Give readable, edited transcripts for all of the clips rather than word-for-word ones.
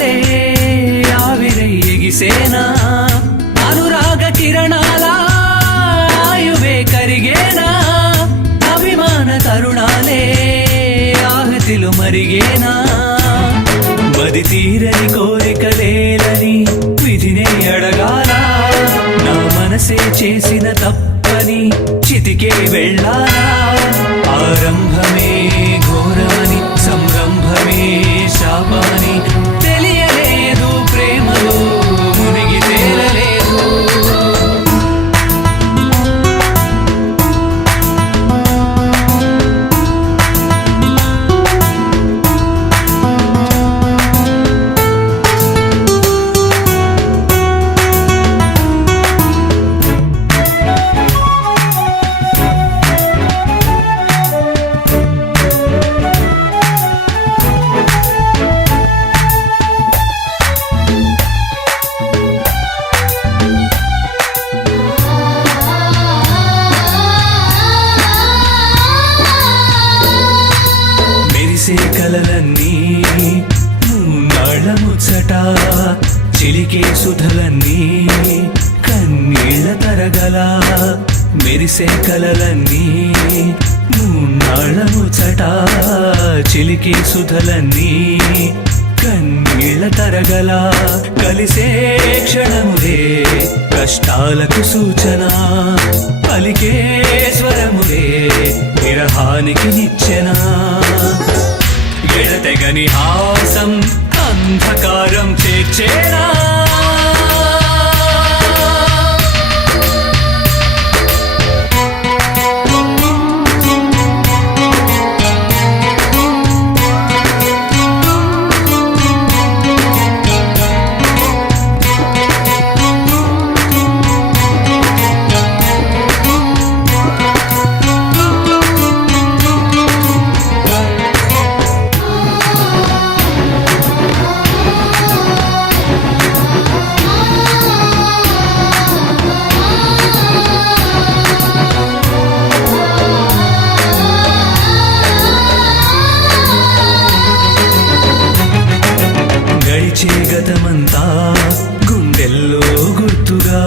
తరుణాలే ఆవిరై ఎగిసేనా అనురాగ కిరణాల ఆయువే కరిగేనా అభిమాన తరుణాలే ఆహతిలు మరిగేనా మది తీరని కోరికలేలని విధినే అడగాల నా మనసే చేసిన తప్పని చితికే వెళ్ళాలా ఆరంభమే ఘోరమని సంరంభమే శాపమని తెలియలేదు ప్రేమలో మునిగి తేలలేదు కలలన్నీ నాళ్ళ ముచ్చట చిలికే సుధలన్నీ కన్నీళ్ళ తరగల మెరిసే కలలన్నీ నాళ్ళ ముచ్చట చిలికే సుధలన్నీ కన్నీళ్ళ తరగల కలిసే క్షణములే కష్టాలకు సూచన పలికే స్వరములే విరహానికి నిచ్చెన ఎడతెగని హాసం అంధకారం చేర్చేనా గతమంతా గుండెల్లో గుర్తుగా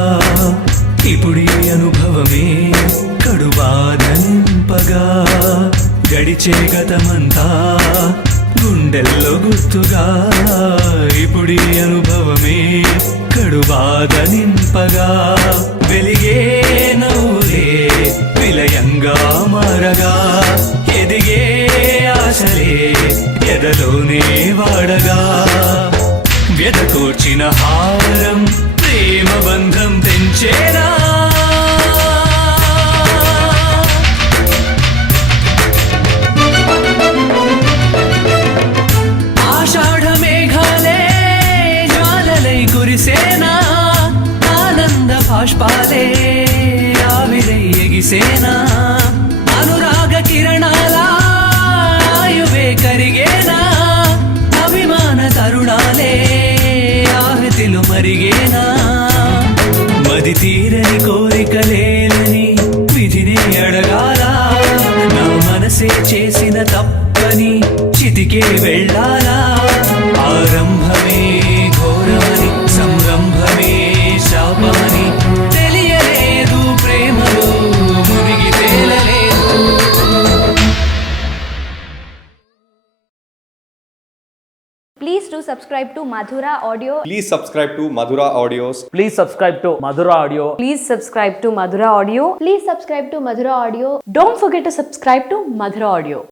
ఇప్పుడీ అనుభవమే కడు బాధ నింపగా గడిచే గతమంతా గుండెల్లో గుర్తుగా ఇప్పుడీ అనుభవమే కడు బాధ నింపగా వెలిగే నవ్వులే విలయంగా మారగా ఎదిగే ఆశలే ఎదలోనే వాడగా వ్యధకూర్చిన హారం ప్రేమ బంధం తెంచేరా ఆషాఢ మేఘాలే జ్వాలలై కురిసేనా ఆనంద బాష్పాలే ఆవిరై ఎగిసేనా అనురాగ కిరణాల ఆయువే కరిగేనా అభిమాన తరుణాలే ఆహతిలు మరిగేనా మది తీరని కోరికలేలని విధినే అడగాల నా మనసే చేసిన తప్పని చితికే వెళ్ళాలా ఆరంభమే ఘోరమని సంరంభమే శాపమని తెలియలేదు ప్రేమలో మునిగి తేలలేదు Please do subscribe to Madhura Audio. Please subscribe to Madhura Audios. Please subscribe to Madhura Audio. Please subscribe to Madhura Audio. Please subscribe to Madhura Audio. Don't forget to subscribe to Madhura Audio.